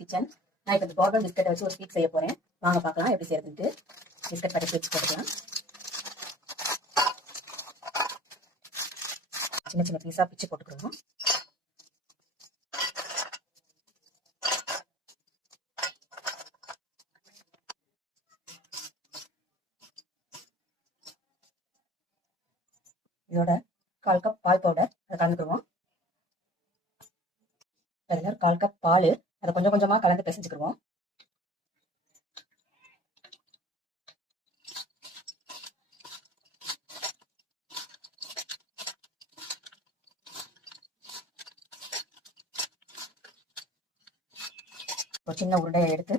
Kitchen. நான் இப்போ இந்த போர்பன் பிஸ்கட்டை வச்சு ஒரு ஸ்வீட் செய்ய போறேன். வாங்க பார்க்கலாம் எப்படி செய்யறதுன்ட்டு. பிஸ்கட் படைச்சு வச்சு போட்டுக்கலாம். சின்ன சின்ன பீஸா பிச்சு போட்டுக்கிறோம். இதோட 1/4 கப் பால் பவுடர் அதை கலந்துக்குருவோம். அதில் 1/4 கப் பால் அதை கொஞ்சம் கொஞ்சமாக கலந்து பிசைஞ்சுக்கிடுவோம். ஒரு சின்ன உருண்டையை எடுத்து